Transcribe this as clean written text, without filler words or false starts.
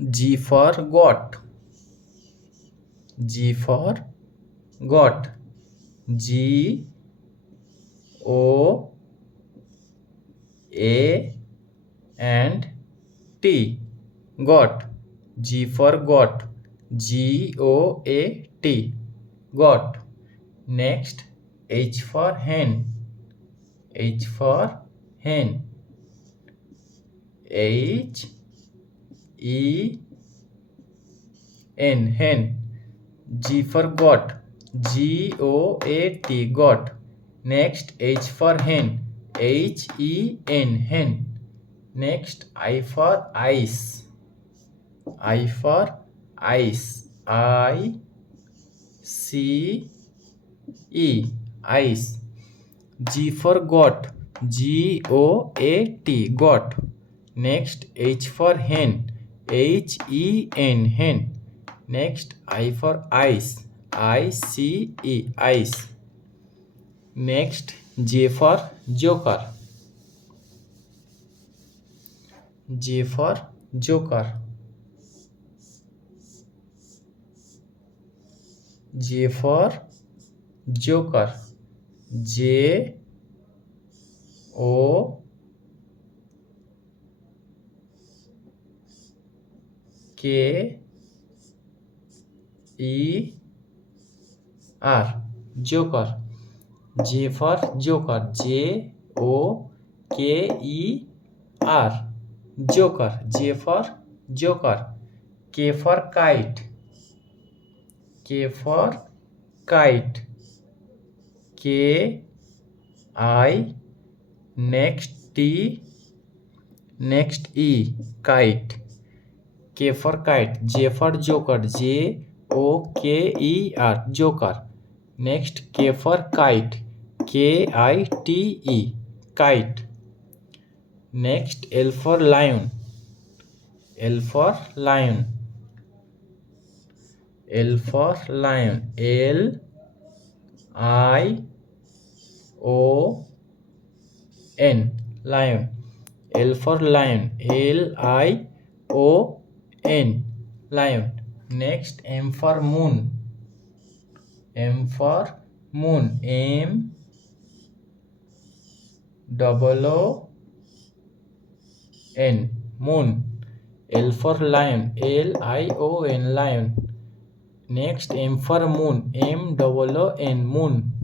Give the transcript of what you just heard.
G for got. G for got. G O A and T. Got. G for got. G O A T. Got. Next, H for hen. H for hen. H E N, hen. G for got. G O A T, got. Next, H for hen. H E N, hen. Next, I for ice. I for ice. I C E, ice. G for got. G O A T, got. Next, H for hen. H E N, hen. Next, I for ice. I C E, ice. Next, J for joker. J for joker. J for joker. J O K E R, joker. J for joker. J O K E R, joker. J for joker. K for kite. K for kite. K I, next T, next E, kite. K for kite. J for joker. J O K E R, joker. Next, K for kite. K I T E, kite. Next, L for lion. L for lion. L for lion. L I O N, lion. L for lion. L I O N, lion. Next, M for moon. M for moon. M double O N, moon. L for lion. L I O N, lion. Next, M for moon. M double O N, moon.